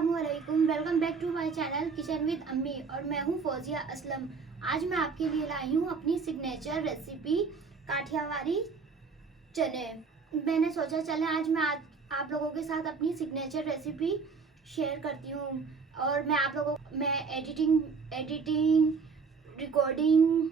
अस्सलामुअलैकुम। Welcome back to my channel kitchen with Ammi और मैं हूं फौजिया असलम। आज मैं आपके लिए लाई हूं अपनी सिग्नेचर रेसिपी काठियावाड़ी चने। मैंने सोचा चले आज मैं आप लोगों के साथ अपनी सिग्नेचर रेसिपी शेयर करती हूं और मैं एडिटिंग रिकॉर्डिंग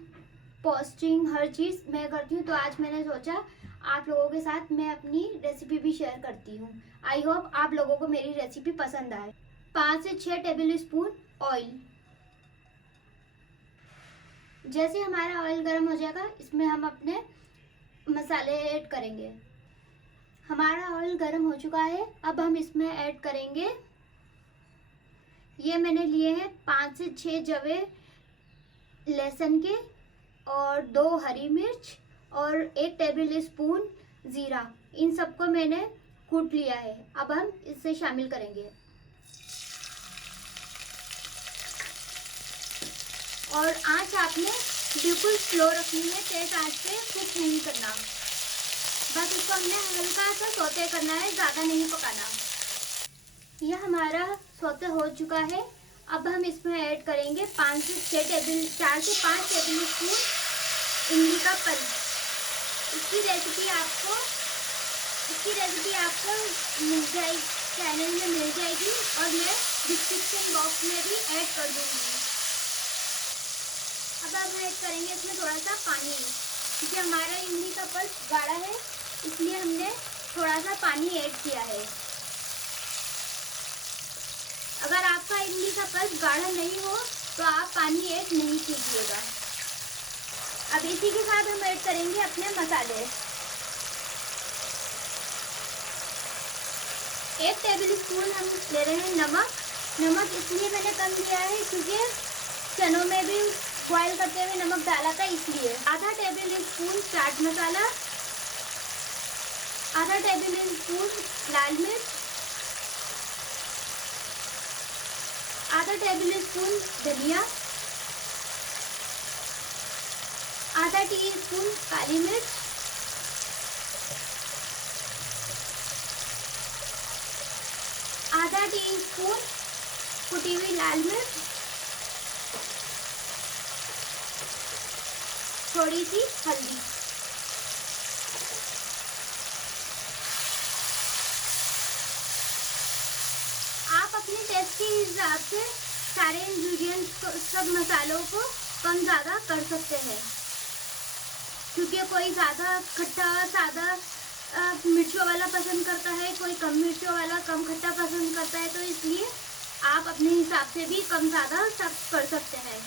पोस्टिंग हर चीज़ मैं करती हूँ। तो आज मैंने सोचा आप लोगों के साथ मैं अपनी रेसिपी भी शेयर करती हूँ। आई होप आप लोगों को मेरी रेसिपी पसंद आए। 5 से 6 टेबल स्पून ऑयल। जैसे हमारा ऑयल गर्म हो जाएगा इसमें हम अपने मसाले ऐड करेंगे। हमारा ऑयल गर्म हो चुका है, अब हम इसमें ऐड करेंगे, ये मैंने लिए हैं 5 से 6 जवे लहसुन के और 2 हरी मिर्च और 1 टेबल स्पून जीरा। इन सबको मैंने कूट लिया है, अब हम इससे शामिल करेंगे और आंच आपने बिल्कुल स्लो रखनी है, तेज आंच पे कुक नहीं करना। बस इसको हमने हल्का सा सौते करना है, ज़्यादा नहीं पकाना। यह हमारा सौते हो चुका है, अब हम इसमें ऐड करेंगे 4 से 5 टेबल स्पून इमली का पल्प। इसकी रेसिपी आपको मिल जाएगी, चैनल में मिल जाएगी और मैं डिस्क्रिप्शन बॉक्स में भी ऐड कर दूंगी। अब हम ऐड करेंगे इसमें थोड़ा सा पानी, क्योंकि हमारा इमली का पल्प गाढ़ा है इसलिए हमने थोड़ा सा पानी ऐड किया है। अगर आपका इमली का पल्प गाढ़ा नहीं हो तो आप पानी ऐड नहीं कीजिएगा। अब इसी के साथ हम ऐड करेंगे अपने मसाले। 1 टेबल स्पून हम ले रहे हैं नमक इसलिए मैंने कम लिया है क्योंकि चनों में भी बॉयल करते हुए नमक डाला था, इसलिए। आधा टेबल स्पून चाट मसाला, आधा टेबल स्पून लाल मिर्च, आधा टेबल स्पून धनिया, आधा टीस्पून काली मिर्च, आधा टीस्पून कुटी हुई लाल मिर्च, थोड़ी सी हल्दी। आप अपने टेस्ट के हिसाब से सारे इंग्रेडिएंट्स सब मसालों को कम ज़्यादा कर सकते हैं, क्योंकि कोई ज़्यादा खट्टा सादा मिर्चों वाला पसंद करता है, कोई कम मिर्चों वाला कम खट्टा पसंद करता है, तो इसलिए आप अपने हिसाब से भी कम ज़्यादा सब कर सकते हैं।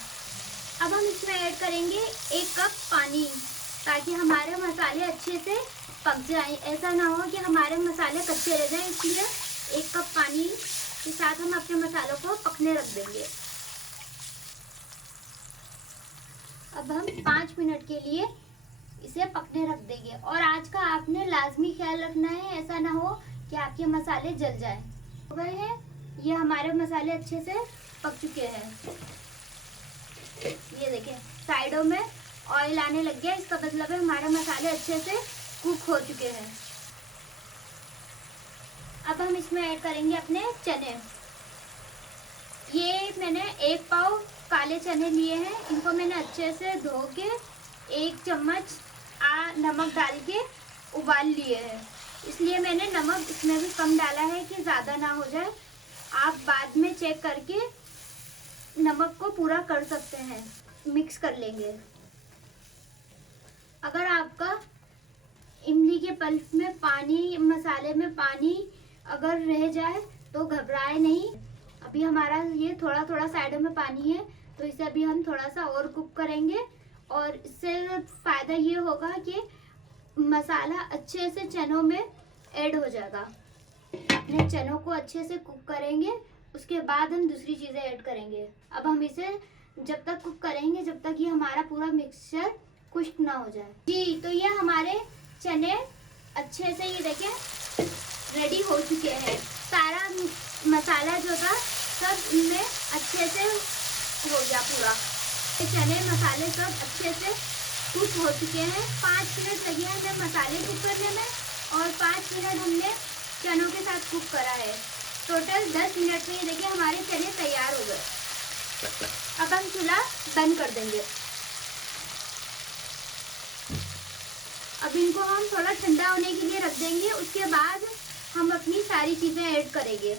अब हम इसमें ऐड करेंगे 1 कप पानी, ताकि हमारे मसाले अच्छे से पक जाएं। ऐसा ना हो कि हमारे मसाले कच्चे रह जाएं, इसलिए 1 कप पानी के साथ हम अपने मसालों को पकने रख देंगे। अब हम 5 मिनट के लिए इसे पकने रख देंगे और आज का आपने लाजमी ख्याल रखना है, ऐसा ना हो कि आपके मसाले जल जाएं। हो गए हैं, ये हमारे मसाले अच्छे से पक चुके हैं। ये देखें साइडों में ऑयल आने लग गया, इसका मतलब है हमारे मसाले अच्छे से कुक हो चुके हैं। अब हम इसमें ऐड करेंगे अपने चने। ये मैंने 1 पाव काले चने लिए हैं, इनको मैंने अच्छे से धो के 1 चम्मच नमक डाल के उबाल लिए हैं, इसलिए मैंने नमक इसमें भी कम डाला है कि ज़्यादा ना हो जाए। आप बाद में चेक करके नमक को पूरा कर सकते हैं, मिक्स कर लेंगे। अगर आपका इमली के पल्प में पानी, मसाले में पानी अगर रह जाए तो घबराए नहीं। अभी हमारा ये थोड़ा थोड़ा साइडों में पानी है, तो इसे अभी हम थोड़ा सा और कुक करेंगे और इससे फ़ायदा ये होगा कि मसाला अच्छे से चनों में ऐड हो जाएगा। अपने चनों को अच्छे से कुक करेंगे, उसके बाद हम दूसरी चीज़ें ऐड करेंगे। अब हम इसे जब तक कुक करेंगे जब तक ये हमारा पूरा मिक्सचर खुश्क ना हो जाए। जी, तो ये हमारे चने अच्छे से ये देखें रेडी हो चुके हैं। सारा मसाला जो था सब इनमें अच्छे से हो गया पूरा। चने मसाले सब अच्छे से कुक हो चुके हैं। 5 मिनट लगे हमें मसाले कुक करने में और 5 मिनट हमने चनों के साथ कुक करा है। टोटल 10 मिनट में ये देखिए हमारे चने तैयार हो गए। अब हम चूल्हा बंद कर देंगे। अब इनको हम थोड़ा ठंडा होने के लिए रख देंगे, उसके बाद हम अपनी सारी चीज़ें ऐड करेंगे।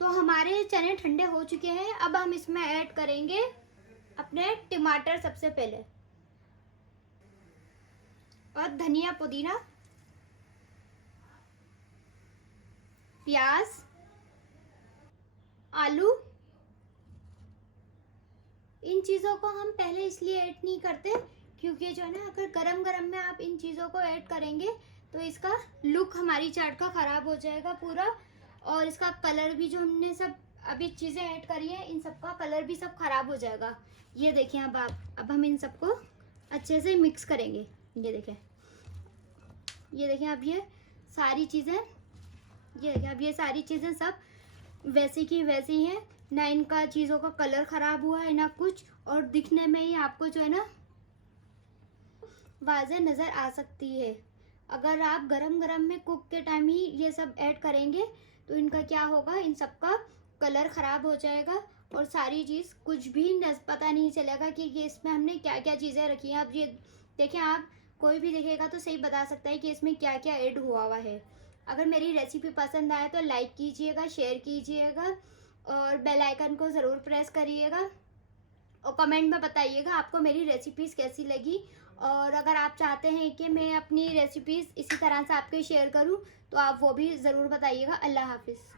तो हमारे चने ठंडे हो चुके हैं। अब हम इसमें ऐड करेंगे अपने टमाटर सबसे पहले, और धनिया पुदीना, प्याज, आलू। इन चीज़ों को हम पहले इसलिए ऐड नहीं करते क्योंकि जो है ना, अगर गरम गरम में आप इन चीज़ों को ऐड करेंगे तो इसका लुक हमारी चाट का ख़राब हो जाएगा पूरा, और इसका कलर भी, जो हमने सब अभी चीज़ें ऐड करी है, इन सब का कलर भी सब ख़राब हो जाएगा। ये देखें अब हम इन सबको अच्छे से मिक्स करेंगे। ये देखें अब ये सारी चीज़ें, ये देखें अब ये सारी चीज़ें सब वैसी की वैसी हैं, ना इनका चीज़ों का कलर ख़राब हुआ है ना कुछ, और दिखने में ही आपको जो है ना वाज़ेह नज़र आ सकती है। अगर आप गरम गरम में कुक के टाइम ही ये सब ऐड करेंगे तो इनका क्या होगा, इन सब का कलर ख़राब हो जाएगा और सारी चीज़ कुछ भी पता नहीं चलेगा कि ये इसमें हमने क्या क्या चीज़ें रखी हैं। अब ये देखें, आप कोई भी देखेगा तो सही बता सकता है कि इसमें क्या क्या ऐड हुआ है। अगर मेरी रेसिपी पसंद आए तो लाइक कीजिएगा, शेयर कीजिएगा और बेल आइकन को ज़रूर प्रेस करिएगा, और कमेंट में बताइएगा आपको मेरी रेसिपीज़ कैसी लगी। और अगर आप चाहते हैं कि मैं अपनी रेसिपीज़ इसी तरह से आपके शेयर करूं तो आप वो भी ज़रूर बताइएगा। अल्लाह हाफिज़।